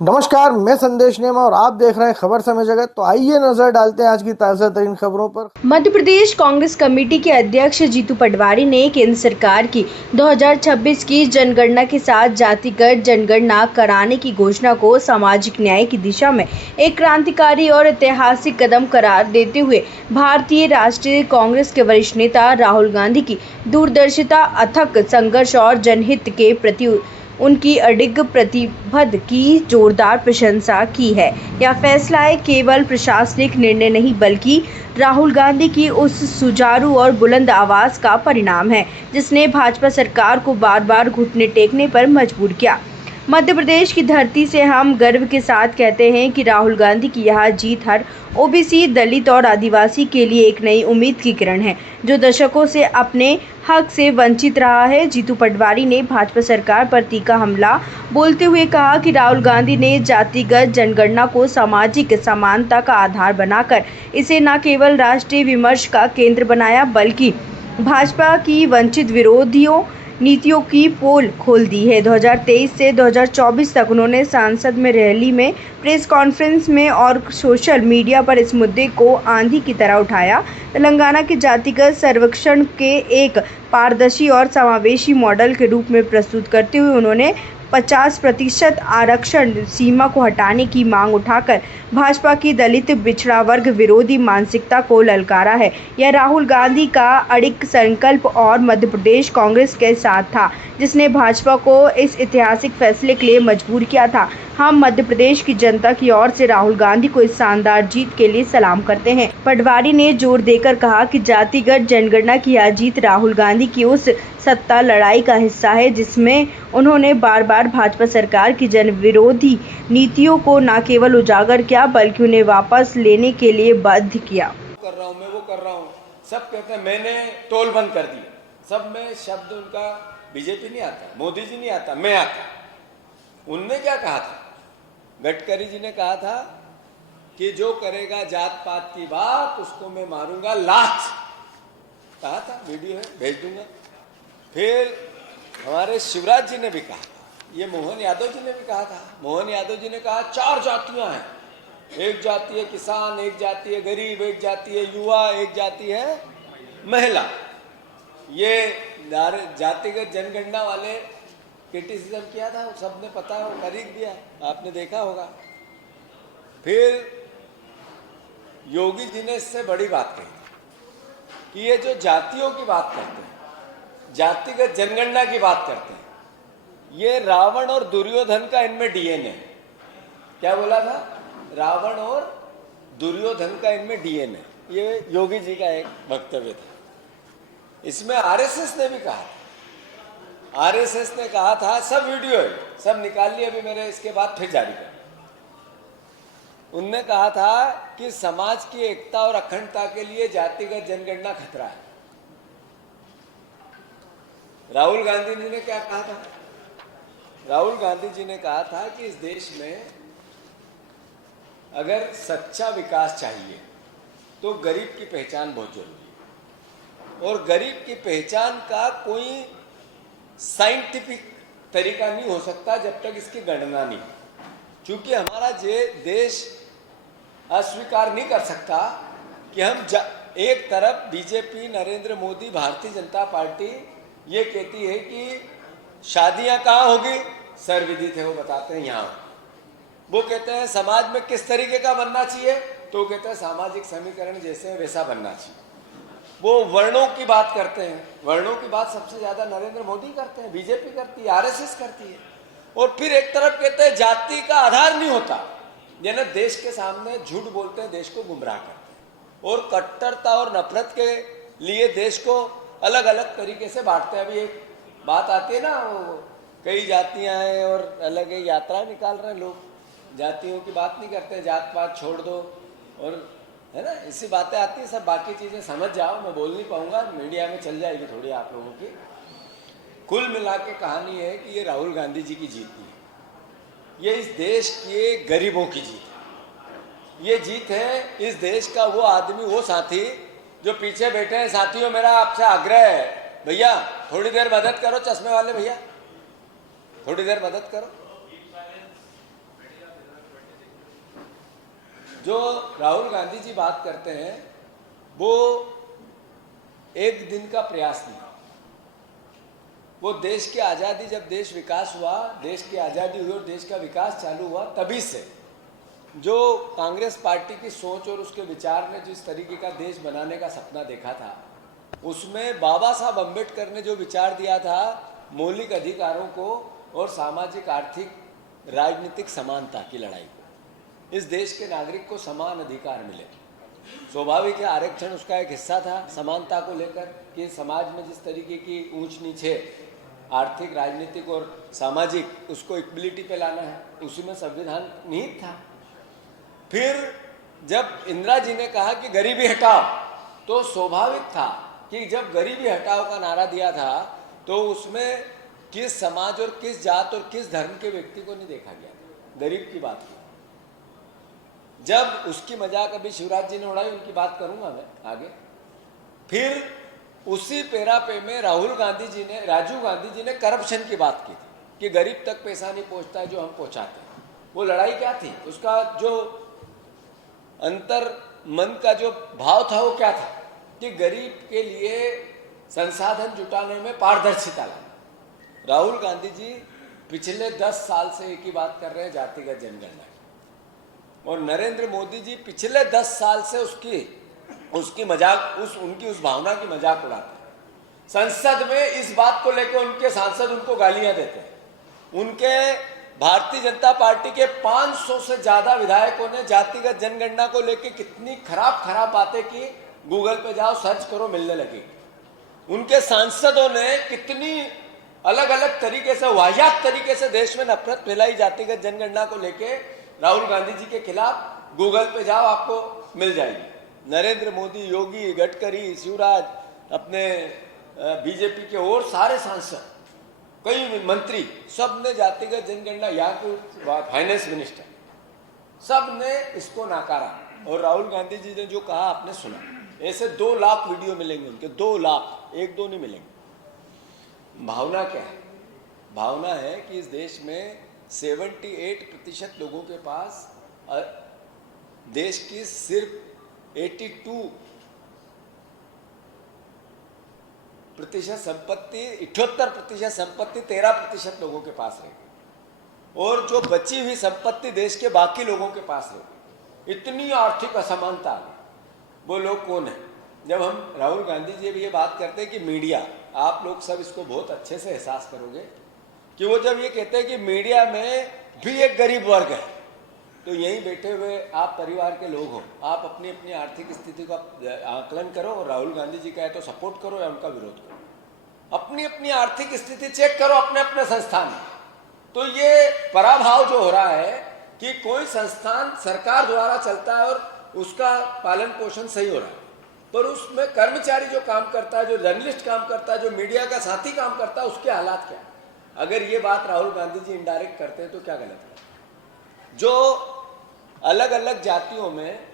नमस्कार, मैं संदेश नेमा और आप देख रहे हैं खबर समय जगत। तो आइए नजर डालते हैं आज की ताज़ा तरीन खबरों पर। मध्य प्रदेश कांग्रेस कमेटी के अध्यक्ष जीतू पटवारी ने केंद्र सरकार की 2026 की जनगणना के साथ जातिगत जनगणना कराने की घोषणा को सामाजिक न्याय की दिशा में एक क्रांतिकारी और ऐतिहासिक कदम करार देते हुए भारतीय राष्ट्रीय कांग्रेस के वरिष्ठ नेता राहुल गांधी की दूरदर्शिता, अथक संघर्ष और जनहित के प्रति उनकी अडिग प्रतिबद्ध की जोरदार प्रशंसा की है। यह फैसला एक केवल प्रशासनिक निर्णय नहीं बल्कि राहुल गांधी की उस सुचारू और बुलंद आवाज का परिणाम है जिसने भाजपा सरकार को बार बार घुटने टेकने पर मजबूर किया। मध्य प्रदेश की धरती से हम गर्व के साथ कहते हैं कि राहुल गांधी की यह जीत हर ओबीसी, दलित और आदिवासी के लिए एक नई उम्मीद की किरण है जो दशकों से अपने हक से वंचित रहा है। जीतू पटवारी ने भाजपा सरकार पर तीखा हमला बोलते हुए कहा कि राहुल गांधी ने जातिगत जनगणना को सामाजिक समानता का आधार बनाकर इसे न केवल राष्ट्रीय विमर्श का केंद्र बनाया बल्कि भाजपा की वंचित विरोधियों नीतियों की पोल खोल दी है। 2023 से 2024 तक उन्होंने संसद में, रैली में, प्रेस कॉन्फ्रेंस में और सोशल मीडिया पर इस मुद्दे को आंधी की तरह उठाया। तेलंगाना के जातिगत सर्वेक्षण के एक पारदर्शी और समावेशी मॉडल के रूप में प्रस्तुत करते हुए उन्होंने 50% आरक्षण सीमा को हटाने की मांग उठाकर भाजपा की दलित पिछड़ा वर्ग विरोधी मानसिकता को ललकारा है। यह राहुल गांधी का अडिग संकल्प और मध्य प्रदेश कांग्रेस के साथ था जिसने भाजपा को इस ऐतिहासिक फैसले के लिए मजबूर किया था। हम मध्य प्रदेश की जनता की ओर से राहुल गांधी को इस शानदार जीत के लिए सलाम करते हैं। पटवारी ने जोर देकर कहा कि जातिगत जनगणना की यह जीत राहुल गांधी की उस सत्ता लड़ाई का हिस्सा है जिसमें उन्होंने बार बार भाजपा सरकार की जन विरोधी नीतियों को न केवल उजागर किया बल्कि उन्हें वापस लेने के लिए बाध्य किया। कर रहा हूं मैं, वो कर रहा हूं। सब कहते हैं मैंने टोल बंद कर दिया। सब में शब्द उनका बीजेपी नहीं आता, मोदी जी नहीं आता, मैं आता। उनने क्या कहा था? गडकरी जी ने कहा था कि जो करेगा जात पात की बात उसको मैं मारूंगा लात। कहा था, वीडियो है, भेज दूंगा। फिर हमारे शिवराज जी ने भी कहा था, ये मोहन यादव जी ने भी कहा था। मोहन यादव जी ने कहा 4 जातियां हैं, एक जाति है किसान, एक जाति है गरीब, एक जाति है युवा, एक जाति है महिला। ये जातिगत जनगणना वाले क्रिटिसिज्म किया था, सबने पता है, खरीद दिया, आपने देखा होगा। फिर योगी जी ने इससे बड़ी बात कही कि ये जो जातियों की बात करते हैं, जातिगत जनगणना की बात करते हैं, ये रावण और दुर्योधन का इनमें डीएनए है। क्या बोला था? रावण और दुर्योधन का इनमें डीएनए। ये योगी जी का एक वक्तव्य था। इसमें आरएसएस ने भी कहा था। आरएसएस ने कहा था, सब वीडियो है, सब निकाल लिए अभी मेरे, इसके बाद फिर जारी कर। उनने कहा था कि समाज की एकता और अखंडता के लिए जातिगत जनगणना खतरा है। राहुल गांधी जी ने क्या कहा था? राहुल गांधी जी ने कहा था कि इस देश में अगर सच्चा विकास चाहिए तो गरीब की पहचान बहुत जरूरी है, और गरीब की पहचान का कोई साइंटिफिक तरीका नहीं हो सकता जब तक इसकी गणना नहीं हो। क्योंकि हमारा देश अस्वीकार नहीं कर सकता कि हम एक तरफ बीजेपी, नरेंद्र मोदी, भारतीय जनता पार्टी ये कहती है कि शादियां कहाँ होगी, सर्वविदित है, वो बताते हैं यहाँ। वो कहते हैं समाज में किस तरीके का बनना चाहिए, तो वो कहते हैं सामाजिक समीकरण जैसे वैसा बनना चाहिए। वो वर्णों की बात करते हैं, वर्णों की बात सबसे ज्यादा नरेंद्र मोदी करते हैं, बीजेपी करती है, आरएसएस करती है। और फिर एक तरफ कहते हैं जाति का आधार नहीं होता, यानी देश के सामने झूठ बोलते हैं, देश को गुमराह करते हैं और कट्टरता और नफरत के लिए देश को अलग अलग तरीके से बांटते हैं। अभी एक बात आती है ना, वो कई जातियां हैं और अलग एक यात्रा निकाल रहे हैं लोग, जातियों की बात नहीं करते, जात पात छोड़ दो, और है ना, ऐसी बातें आती है। सब बाकी चीजें समझ जाओ, मैं बोल नहीं पाऊंगा, मीडिया में चल जाएगी थोड़ी आप लोगों की। कुल मिला के कहानी है कि ये राहुल गांधी जी की जीत नहीं है, ये इस देश के गरीबों की जीत है। ये जीत है इस देश का वो आदमी, वो साथी जो पीछे बैठे हैं। साथियों, मेरा आपसे आग्रह है, भैया थोड़ी देर मदद करो, चश्मे वाले भैया थोड़ी देर मदद करो। जो राहुल गांधी जी बात करते हैं वो एक दिन का प्रयास नहीं, वो देश की आज़ादी, जब देश विकास हुआ, देश की आज़ादी हुई और देश का विकास चालू हुआ, तभी से जो कांग्रेस पार्टी की सोच और उसके विचार ने जिस तरीके का देश बनाने का सपना देखा था, उसमें बाबा साहब अम्बेडकर ने जो विचार दिया था मौलिक अधिकारों को और सामाजिक आर्थिक राजनीतिक समानता की लड़ाई को, इस देश के नागरिक को समान अधिकार मिले। स्वाभाविक है आरक्षण उसका एक हिस्सा था, समानता को लेकर कि समाज में जिस तरीके की ऊंच नीचे आर्थिक राजनीतिक और सामाजिक उसको इक्वलिटी पे लाना है, उसी में संविधान निहित था। फिर जब इंदिरा जी ने कहा कि गरीबी हटाओ, तो स्वाभाविक था कि जब गरीबी हटाओ का नारा दिया था तो उसमें किस समाज और किस जात और किस धर्म के व्यक्ति को नहीं देखा गया, गरीब की बात की। जब उसकी मजाक अभी शिवराज जी ने उड़ाई, उनकी बात करूंगा मैं आगे। फिर उसी पेरापे में राहुल गांधी जी ने, राजीव गांधी जी ने करप्शन की बात की थी कि गरीब तक पैसा नहीं पहुंचता है जो हम पहुंचाते हैं। वो लड़ाई क्या थी, उसका जो अंतर मन का जो भाव था वो क्या था कि गरीब के लिए संसाधन जुटाने में पारदर्शिता लाना। राहुल गांधी जी पिछले 10 साल से एक ही बात कर रहे हैं, जातिगत जनगणना, और नरेंद्र मोदी जी पिछले 10 साल से उसकी मजाक, उनकी उस भावना की मजाक उड़ाते हैं। संसद में इस बात को लेकर उनके सांसद उनको गालियां देते हैं। उनके भारतीय जनता पार्टी के 500 से ज्यादा विधायकों ने जातिगत जनगणना को लेकर कितनी खराब बातें की, गूगल पे जाओ सर्च करो मिलने लगी। उनके सांसदों ने कितनी अलग अलग तरीके से, वाहियात तरीके से देश में नफरत फैलाई जातिगत जनगणना को लेके राहुल गांधी जी के खिलाफ। गूगल पे जाओ आपको मिल जाएगी। नरेंद्र मोदी, योगी, गडकरी, शिवराज, अपने बीजेपी के और सारे सांसद, कई मंत्री, सब ने जातिगत जनगणना, यहाँ के फाइनेंस मिनिस्टर, सब ने इसको नकारा। और राहुल गांधी जी ने जो कहा आपने सुना। ऐसे 2 लाख वीडियो मिलेंगे उनके, 2 लाख, 1-2 नहीं मिलेंगे। भावना क्या है? भावना है कि इस देश में 78% लोगों के पास देश की सिर्फ 78% संपत्ति, 78% संपत्ति 13% लोगों के पास रहेगी, और जो बची हुई संपत्ति देश के बाकी लोगों के पास रहेगी। इतनी आर्थिक असमानता, वो लोग कौन है? जब हम राहुल गांधी जी भी ये बात करते हैं कि मीडिया, आप लोग सब इसको बहुत अच्छे से एहसास करोगे कि वो जब ये कहते हैं कि मीडिया में भी एक गरीब वर्ग है, तो यहीं बैठे हुए आप परिवार के लोग हो, आप अपनी अपनी आर्थिक स्थिति का आकलन करो और राहुल गांधी जी का है तो सपोर्ट करो या उनका विरोध करो। अपनी अपनी आर्थिक स्थिति चेक करो अपने अपने संस्थान में। तो ये पराभाव जो हो रहा है कि कोई संस्थान सरकार द्वारा चलता है और उसका पालन पोषण सही हो रहा है, पर उसमें कर्मचारी जो काम करता है, जो जर्नलिस्ट काम करता है, जो मीडिया का साथी काम करता है, उसके हालात क्या है? अगर ये बात राहुल गांधी जी इनडायरेक्ट करते हैं तो क्या गलत है? जो अलग अलग जातियों में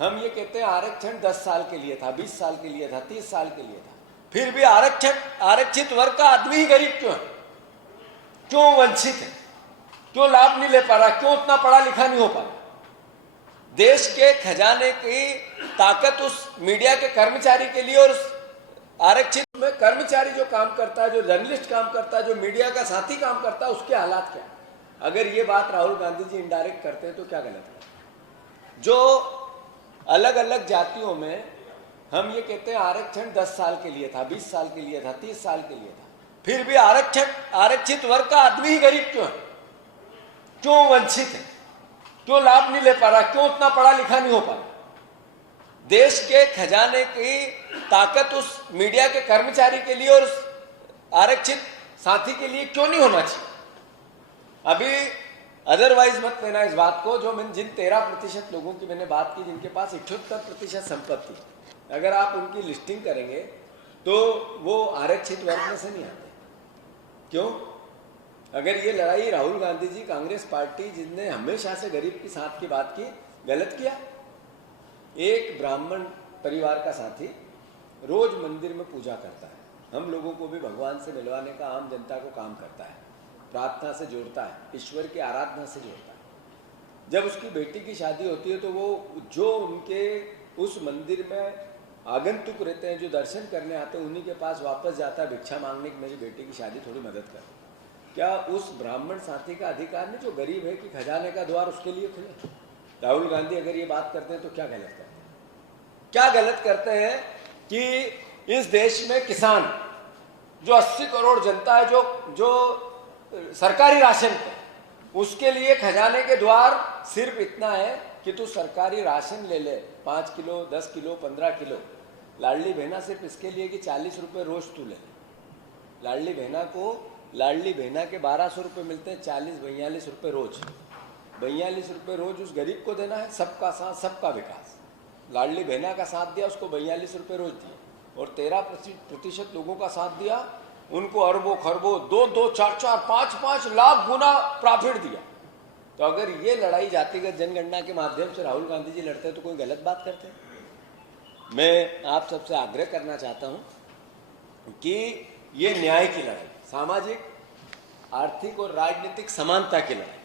हम ये कहते हैं आरक्षण 10 साल के लिए था, 20 साल के लिए था, 30 साल के लिए था, फिर भी आरक्षित वर्ग का आदमी ही गरीब क्यों है? क्यों वंचित है? क्यों लाभ नहीं ले पा रहा? क्यों उतना पढ़ा लिखा नहीं हो पा रहा? देश के खजाने की ताकत उस मीडिया के कर्मचारी के लिए, और उस आरक्षित में कर्मचारी जो काम करता है, जो जर्नलिस्ट काम करता है, जो मीडिया का साथी काम करता है, उसके हालात क्या है? अगर ये बात राहुल गांधी जी इनडायरेक्ट करते हैं तो क्या गलत है? जो अलग अलग जातियों में हम ये कहते हैं आरक्षण 10 साल के लिए था, 20 साल के लिए था, 30 साल के लिए था, फिर भी आरक्षित वर्ग का आदमी ही गरीब क्यों है? क्यों वंचित है? क्यों लाभ नहीं ले पा रहा? क्यों उतना पढ़ा लिखा नहीं हो पा रहा? देश के खजाने की ताकत उस मीडिया के कर्मचारी के लिए और उस आरक्षित साथी के लिए क्यों नहीं होना चाहिए? अभी अदरवाइज मत लेना इस बात को, जो जिन 13% लोगों की मैंने बात की जिनके पास 78% संपत्ति, अगर आप उनकी लिस्टिंग करेंगे तो वो आरक्षित वर्ग में से नहीं आते। क्यों? अगर ये लड़ाई राहुल गांधी जी, कांग्रेस पार्टी जिसने हमेशा से गरीब के साथ की बात की, गलत किया। एक ब्राह्मण परिवार का साथी रोज मंदिर में पूजा करता है, हम लोगों को भी भगवान से मिलवाने का, आम जनता को काम करता है, प्रार्थना से जोड़ता है, ईश्वर की आराधना से जोड़ता है। जब उसकी बेटी की शादी होती है तो वो जो उनके उस मंदिर में आगंतुक रहते हैं, जो दर्शन करने आते हैं, उन्हीं के पास वापस जाता है भिक्षा मांगने की मेरी बेटी की शादी थोड़ी मदद कर। क्या उस ब्राह्मण साथी का अधिकार नहीं जो गरीब है कि खजाने का द्वार उसके लिए खुले? राहुल गांधी अगर ये बात करते हैं तो क्या गलत करते हैं? क्या गलत करते हैं कि इस देश में किसान जो 80 करोड़ जनता है जो सरकारी राशन पे, उसके लिए खजाने के द्वार सिर्फ इतना है कि तू सरकारी राशन ले ले 5 kilo 10 kilo 15 kilo. Ladli Behna सिर्फ इसके लिए कि 40 रुपये रोज तू ले। लाडली बहना के 1200 रुपये मिलते हैं, 40-42 रुपये रोज। 42 रुपये रोज उस गरीब को देना है। सबका साथ सबका विकास। लाडली बहना का साथ दिया, उसको 42 रुपये रोज दिए, और 13% लोगों का साथ दिया, उनको अरबों खरबों 2-2 4-4 5-5 लाख गुना प्रॉफिट दिया। तो अगर ये लड़ाई जातिगत जनगणना के माध्यम से राहुल गांधी जी लड़ते हैं तो कोई गलत बात करते हैं? मैं आप सबसे आग्रह करना चाहता हूं कि ये न्याय की लड़ाई, सामाजिक, आर्थिक और राजनीतिक समानता की लड़ाई।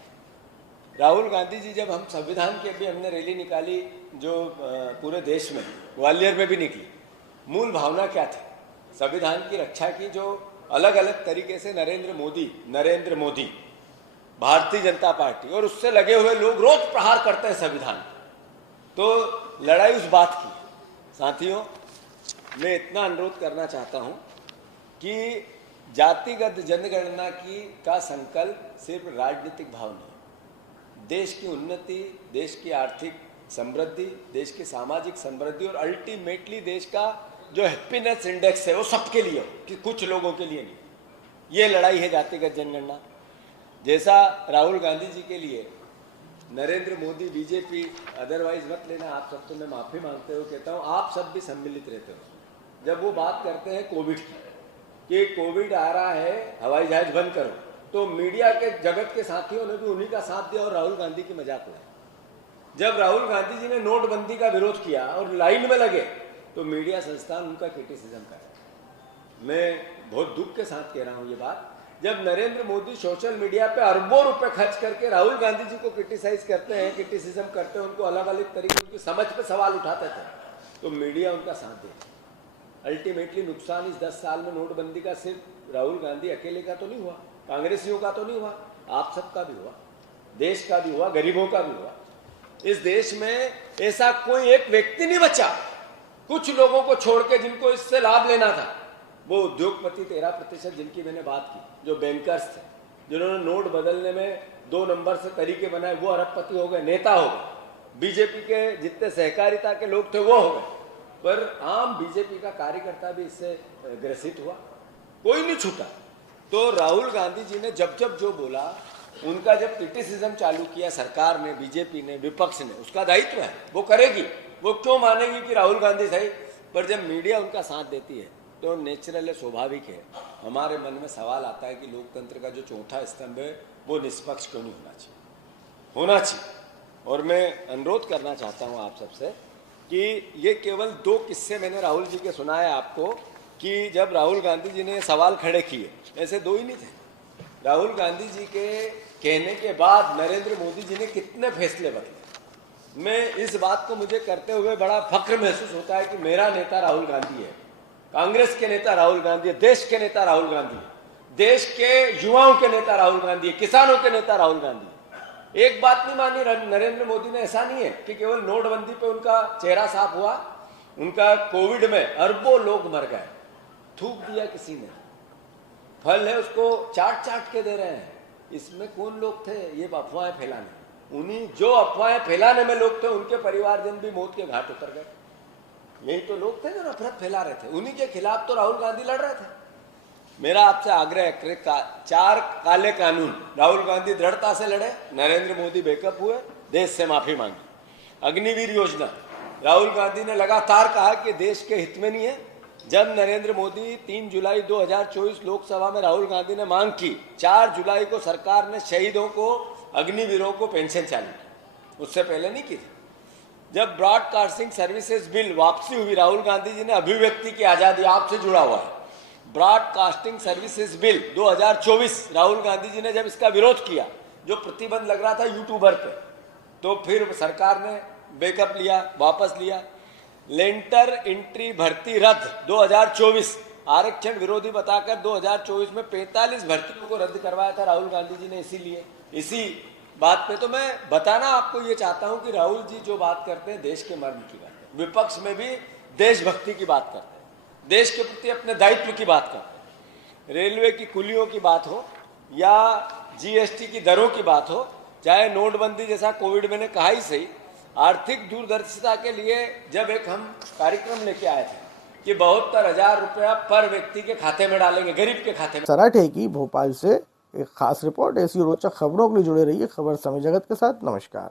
राहुल गांधी जी, जब हम संविधान की अभी हमने रैली निकाली जो पूरे देश में, ग्वालियर में भी निकली, मूल भावना क्या थी? संविधान की रक्षा की, जो अलग अलग तरीके से नरेंद्र मोदी, भारतीय जनता पार्टी और उससे लगे हुए लोग रोज प्रहार करते हैं संविधान। तो लड़ाई उस बात की। साथियों, मैं इतना अनुरोध करना चाहता हूं कि जातिगत जनगणना का संकल्प सिर्फ राजनीतिक भाव नहीं, देश की उन्नति, देश की आर्थिक समृद्धि, देश की सामाजिक समृद्धि और अल्टीमेटली देश का जो हैप्पीनेस इंडेक्स है वो सबके लिए हो, कि कुछ लोगों के लिए नहीं। ये लड़ाई है जातिगत जनगणना। जैसा राहुल गांधी जी के लिए नरेंद्र मोदी, बीजेपी, अदरवाइज मत लेना आप सब, तो मैं माफी मांगते हुए कहता हूँ आप सब भी सम्मिलित रहते हो। जब वो बात करते हैं कोविड की, कि कोविड आ रहा है, हवाई जहाज बंद करो, तो मीडिया के जगत के साथियों ने भी उन्हीं का साथ दिया और राहुल गांधी की मजाक उड़ाई। जब राहुल गांधी जी ने नोटबंदी का विरोध किया और लाइन में लगे, तो मीडिया संस्थान उनका क्रिटिसिज्म कर। मैं बहुत दुख के साथ कह रहा हूं ये बात, जब नरेंद्र मोदी सोशल मीडिया पे अरबों रुपए खर्च करके राहुल गांधी जी को क्रिटिसाइज करते हैं, क्रिटिसिज्म करते हैं, उनको अलग अलग तरीके उनकी समझ पे सवाल उठाते थे, तो मीडिया उनका साथ दे। अल्टीमेटली नुकसान इस 10 साल में नोटबंदी का सिर्फ राहुल गांधी अकेले का तो नहीं हुआ, कांग्रेसियों का तो नहीं हुआ, आप सबका भी हुआ, देश का भी हुआ, गरीबों का भी हुआ। इस देश में ऐसा कोई एक व्यक्ति नहीं बचा, कुछ लोगों को छोड़ के, जिनको इससे लाभ लेना था। वो उद्योगपति 13% जिनकी मैंने बात की, जो बैंकर्स थे, जिन्होंने नोट बदलने में 2 नंबर से तरीके बनाए, वो अरबपति हो गए, नेता हो गए। बीजेपी के जितने सहकारिता के लोग थे वो हो गए, पर आम बीजेपी का कार्यकर्ता भी इससे ग्रसित हुआ, कोई नहीं छूटा। तो राहुल गांधी जी ने जब जो बोला, उनका जब क्रिटिसिज्म चालू किया सरकार ने, बीजेपी ने, विपक्ष ने, उसका दायित्व है, वो करेगी। वो क्यों मानेगी कि राहुल गांधी सही? पर जब मीडिया उनका साथ देती है तो नेचुरल है, स्वाभाविक है, हमारे मन में सवाल आता है कि लोकतंत्र का जो चौथा स्तंभ है वो निष्पक्ष क्यों नहीं होना चाहिए। और मैं अनुरोध करना चाहता हूं आप सबसे कि ये केवल 2 किस्से मैंने राहुल जी के सुनाए आपको, कि जब राहुल गांधी जी ने सवाल खड़े किए, ऐसे 2 ही नहीं थे। राहुल गांधी जी के कहने के बाद नरेंद्र मोदी जी ने कितने फैसले बदले। मैं इस बात को मुझे करते हुए बड़ा फक्र महसूस होता है कि मेरा नेता राहुल गांधी है, कांग्रेस के नेता राहुल गांधी है, देश के नेता राहुल गांधी है, देश के युवाओं के नेता राहुल गांधी है, किसानों के नेता राहुल गांधी है। एक बात नहीं मानी नरेंद्र मोदी ने, ऐसा नहीं है कि केवल नोटबंदी पे उनका चेहरा साफ हुआ, उनका कोविड में अरबों लोग मर गए, थूक दिया किसी ने, फल है उसको चाट के दे रहे हैं। इसमें कौन लोग थे ये अफवाहें फैलाने? उन्हीं जो अफवाहें फैलाने में लोग थे, उनके परिवारजन भी मौत के घाट उतर गए। यही तो लोग थे जो नफरत फैला रहे थे, उन्हीं के खिलाफ तो राहुल गांधी लड़ रहे थे। मेरा आपसे आग्रह है, 4 काले कानून राहुल गांधी दृढ़ता से लड़े, नरेंद्र मोदी बैकअप हुए, देश से माफी मांगी। अग्निवीर योजना राहुल गांधी ने लगातार कहा कि देश के हित में नहीं है। जब नरेंद्र मोदी 3 जुलाई 2024 लोकसभा में राहुल गांधी ने मांग की, 4 जुलाई को सरकार ने शहीदों को, अग्निवीरों को पेंशन चालू की, उससे पहले नहीं की थी। जब ब्रॉडकास्टिंग सर्विसेज बिल वापसी हुई, राहुल गांधी जी ने अभिव्यक्ति की आजादी, आपसे जुड़ा हुआ है, broadcasting services bill 2024, Rahul Gandhi ji ने जब इसका विरोध किया, जो प्रतिबंध लग रहा था यूट्यूबर पे, तो फिर सरकार ने बैकअप लिया, वापस लिया। लेंटर एंट्री भर्ती रद्द 2024, आरक्षण विरोधी बताकर 2024 में 45 भर्तियों को रद्द करवाया था राहुल गांधी जी ने। इसीलिए इसी बात पे तो मैं बताना आपको ये चाहता हूं कि राहुल जी जो बात करते हैं देश के मर्म की बात है, विपक्ष में भी देशभक्ति की बात करते हैं, देश के प्रति अपने दायित्व की बात करते हैं। रेलवे की कुलियों की बात हो या जीएसटी की दरों की बात हो, चाहे नोटबंदी जैसा कोविड मैंने कहा ही सही, आर्थिक दूरदर्शिता के लिए जब एक हम कार्यक्रम लेके आए थे कि 72,000 रुपया पर व्यक्ति के खाते में डालेंगे, गरीब के खाते में। सराठे की भोपाल से एक खास रिपोर्ट। ऐसी रोचक खबरों के लिए जुड़े रहिए खबर समय जगत के साथ। नमस्कार।